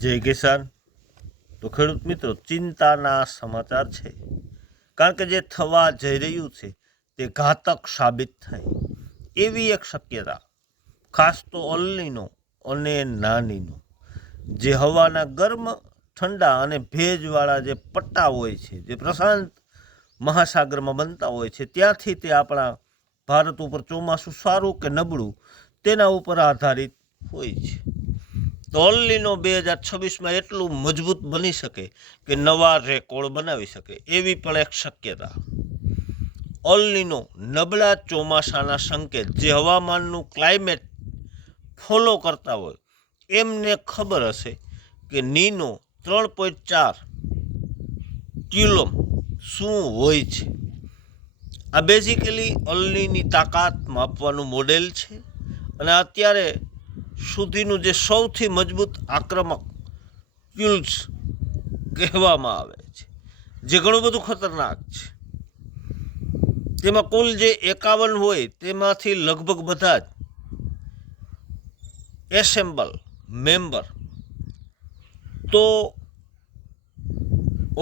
જય કિસાન. તો ખેડૂત મિત્રો, ચિંતાના સમાચાર છે, કારણ કે જે થવા જઈ રહ્યું છે તે ઘાતક સાબિત થાય એવી એક શક્યતા, ખાસ તો અલનીનો અને નાનીનો, જે હવાના ગરમ, ઠંડા અને ભેજવાળા જે પટ્ટા હોય છે, જે પ્રશાંત મહાસાગરમાં બનતા હોય છે, ત્યાંથી તે આપણા ભારત ઉપર ચોમાસું સારું કે નબળું તેના ઉપર આધારિત હોય છે. તો અલનીનો 2026માં એટલું મજબૂત બની શકે કે નવા રેકોર્ડ બનાવી શકે એવી પણ એક શક્યતા. અલનીનો નબળા ચોમાસાના સંકેત, જે હવામાનનું ક્લાઇમેટ ફોલો કરતા હોય એમને ખબર હશે કે નીનો 3.4 ક્યુલોમ શું હોય છે. આ બેઝિકલી અલનીની તાકાત માપવાનું મોડેલ છે અને અત્યારે સુધીનું જે સૌથી મજબૂત આક્રમક ક્યુલ્સ કહેવામાં આવે છે, જે ઘણું બધું ખતરનાક છે. તેમાં કુલ જે 51 હોય તેમાંથી લગભગ બધા જ એસેમ્બલ મેમ્બર તો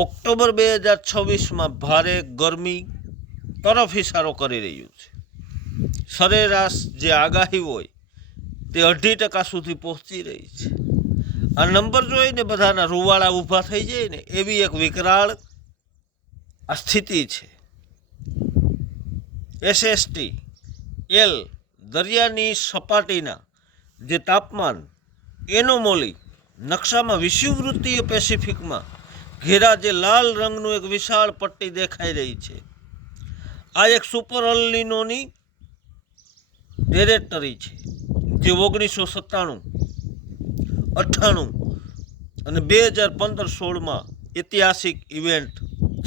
ઓક્ટોબર 2026માં ભારે ગરમી તરફ ઇશારો કરી રહ્યું છે. સરેરાશ જે આગાહી હોય તે 2.5% સુધી પહોંચી રહી છે. આ નંબર જોઈને બધાના રૂવાડા ઊભા થઈ જાય ને એવી એક વિકરાળ આ સ્થિતિ છે. SST L દરિયાની સપાટીના જે તાપમાન એનોમોલી નકશામાં વિષુવવૃત્તીય પેસિફિકમાં ઘેરા જે લાલ રંગનું એક વિશાળ પટ્ટી દેખાઈ રહી છે, આ એક સુપર અલનીનોની ટેરેટરી છે, જે 1997, 98 અને 2015-16માં ઐતિહાસિક ઇવેન્ટ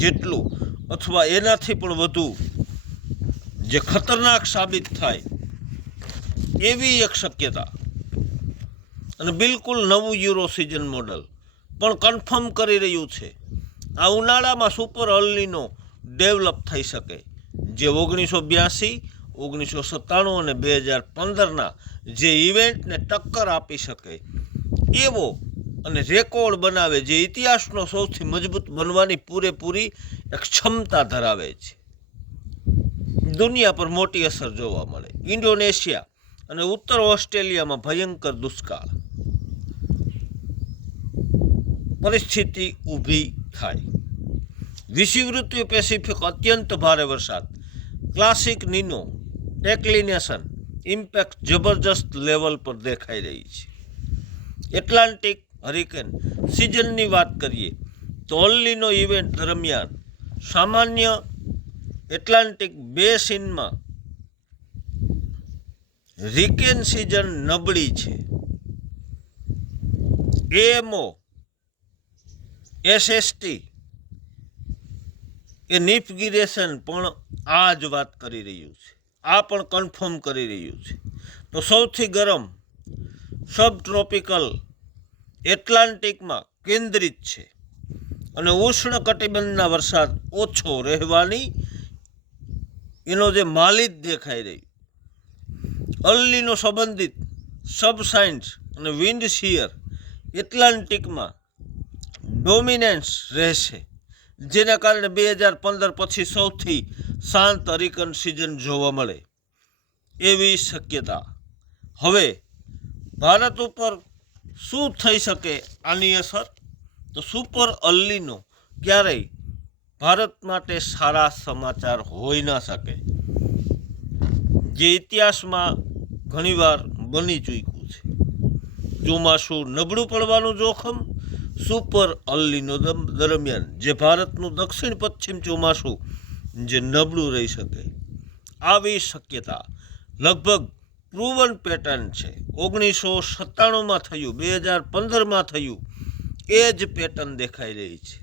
જેટલું અથવા એનાથી પણ વધુ જે ખતરનાક સાબિત થાય એવી એક શક્યતા. અને બિલકુલ નવું યુરો સિઝન મોડલ પણ કન્ફર્મ કરી રહ્યું છે આ ઉનાળામાં સુપર અલનીનો ડેવલપ થઈ શકે, જે 1982, 1997 અને 2015ના જે ઇવેન્ટને ટક્કર આપી શકે એવો અને રેકોર્ડ બનાવે, જે ઇતિહાસનો સૌથી મજબૂત બનવાની પૂરેપૂરી એક ક્ષમતા ધરાવે છે. દુનિયા પર મોટી અસર જોવા મળે. ઇન્ડોનેશિયા અને ઉત્તર ઓસ્ટ્રેલિયામાં ભયંકર દુષ્કાળ પરિસ્થિતિ ઊભી થાય. વિષુવવૃત્તીય પેસિફિક અત્યંત ભારે વરસાદ, ક્લાસિક નીનો ટેક્લિનેશન ઇમ્પેક્ટ જબરજસ્ત લેવલ પર દેખાઈ રહી છે. એટલાન્ટિક હરિકેન સિઝનની વાત કરીએ તો અલનીનો ઇવેન્ટ દરમિયાન સામાન્ય એટલાન્ટિક બેસિનમાં હરિકેન સિઝન નબળી છે. AMO SST એ નિફગિરેશન પણ આ જ વાત કરી રહ્યું છે, આ પણ કન્ફર્મ કરી રહ્યું છે. તો સૌથી ગરમ સબ ટ્રોપિકલ એટલાન્ટિકમાં કેન્દ્રિત છે અને ઉષ્ણ કટિબંધના વરસાદ ઓછો રહેવાની એનો જે માલિદ દેખાઈ રહ્યું. અલનીનો સંબંધિત સબસાઇન્સ અને વિન્ડ શિયર એટલાન્ટિકમાં ડોમિનેન્સ રહેશે, જેના કારણે 2015 પછી સૌથી શાંત હરિકેન સિઝન જોવા મળે એવી શક્યતા. હવે ભારત ઉપર શું થઈ શકે આની અસર? તો સુપર અલનીનો ક્યારેય ભારત માટે સારા સમાચાર હોઈ ન શકે, જે ઇતિહાસમાં ઘણીવાર બની ચૂક્યું છે. ચોમાસું નબળું પડવાનું જોખમ સુપર અલનીનો દરમિયાન, જે ભારતનું દક્ષિણ પશ્ચિમ ચોમાસું જે નબળું રહી શકે આવી શક્યતા લગભગ પ્રૂવન પેટર્ન છે. 1997માં થયું, 2015માં થયું, એ જ પેટર્ન દેખાઈ રહી છે.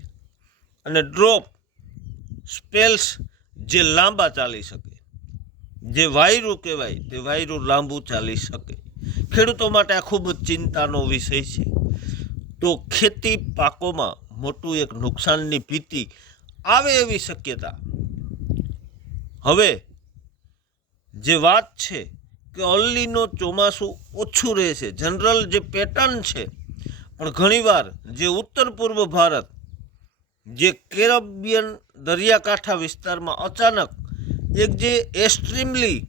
અને ડ્રોપ સ્પેલ્સ જે લાંબા ચાલી શકે, જે વાયરું કહેવાય તે વાયરું લાંબુ ચાલી શકે. ખેડૂતો માટે આ ખૂબ જ ચિંતાનો વિષય છે. તો ખેતી પાકોમાં મોટું એક નુકસાનની ભીતિ આવે એવી શક્યતા. હવે જે વાત છે કે અલનીનો ચોમાસું ઓછું રહેશે, જનરલ જે પેટર્ન છે પણ ઘણીવાર જે ઉત્તર પૂર્વ ભારત, જે કેરેબિયન દરિયાકાંઠા વિસ્તારમાં અચાનક એક જે એક્સ્ટ્રીમલી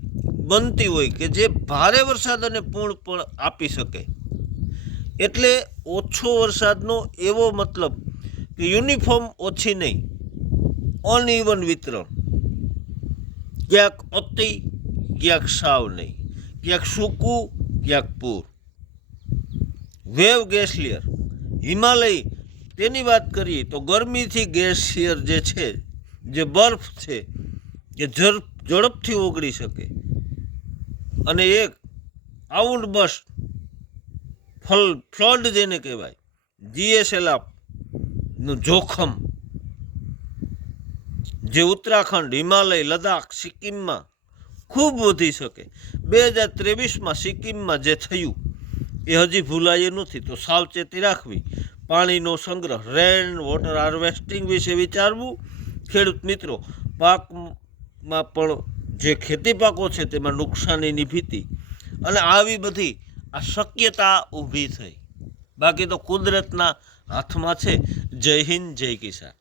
બનતી હોય કે જે ભારે વરસાદ અને પૂર પણ આપી શકે, એટલે ઓછો વરસાદનો એવો મતલબ કે યુનિફોર્મ ઓછી નહીં, અનઇવન વિતરણ, ક્યાંક અતિ, ક્યાંક સાવ નહીં, ક્યાંક સૂકું, ક્યાંક પૂર. વેવ ગ્લેશિયર, હિમાલય, તેની વાત કરીએ તો ગરમીથી ગ્લેશિયર જે છે, જે બરફ છે, એ ઝડપથી ઓગળી શકે. અને એક આઉટબર્સ્ટ ફ્લડ જેને કહેવાય, જીએસએલઆરનું જોખમ, જે ઉત્તરાખંડ, હિમાલય, લદ્દાખ, સિક્કિમમાં ખૂબ વધી શકે. 2023માં સિક્કિમમાં જે થયું એ હજી ભૂલાયું નથી, તો સાવચેતી રાખવી, પાણીનો સંગ્રહ, રેન વોટર હાર્વેસ્ટિંગ વિશે વિચારવું. ખેડૂત મિત્રો, પાકમાં પણ જે ખેતી પાકો છે તેમાં નુકસાનીની ભીતિ અને આવી બધી આ શક્યતા ઊભી થઈ. બાકી તો કુદરતના હાથમાં છે. જય હિન્દ, જય કિસાન.